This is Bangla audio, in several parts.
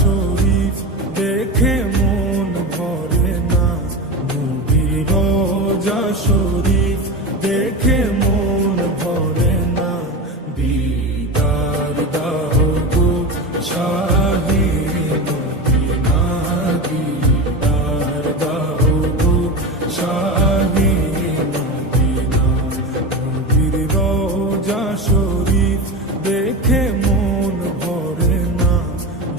শরীফ দেখে মন ভরে না, নবীর রওজা শরীফ দেখে মন ভরে না। দিদার দাও গো শাহে মদিনা, দিদার দাও গো শাহে মদিনা। নবীর রওজা শরীফ দেখে মন ভরে না,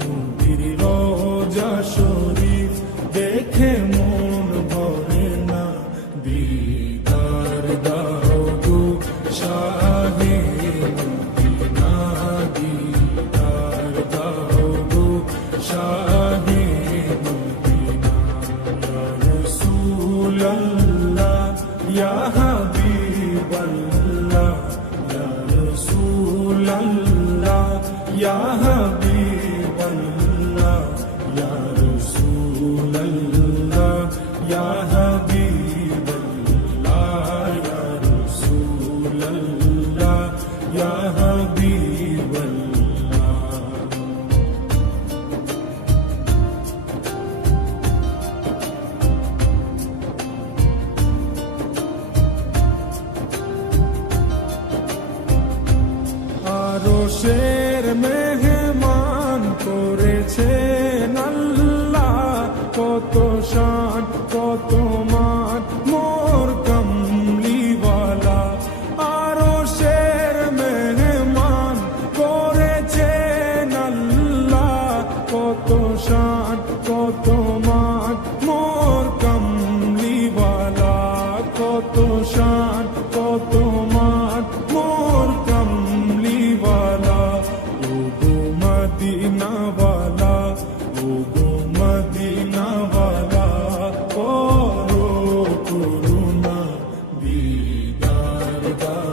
নবীর রওজা শরীফ দেখে মন ভরে না। দিদার দাও গো শাহে মদিনা, দিদার দাও গো শাহে মদিনা। ইয়া রাসূলাল্লাহ ইয়া হাবিবাল্লাহ, ইয়া রাসূলাল্লাহ ইয়া হাবিবাল্লাহ, ইয়া রাসূলাল্লাহ ইয়া হাবিবাল্লাহ, ইয়া রাসূলাল্লাহ ইয়া হাবিবাল্লাহ। আরশের মেহমান করেছেন আল্লাহ, কত শান কত মান মোর কামলিওয়ালা। আরশের মেহমান করেছেন আল্লাহ, কত শান কত মান মোর কামলিওয়ালা, কত শান কত মান মোর কামলিওয়ালা। ও গো মদিনাওয়ালা, ও গো মদিনাওয়ালা, করো করুণা, দিদার দাও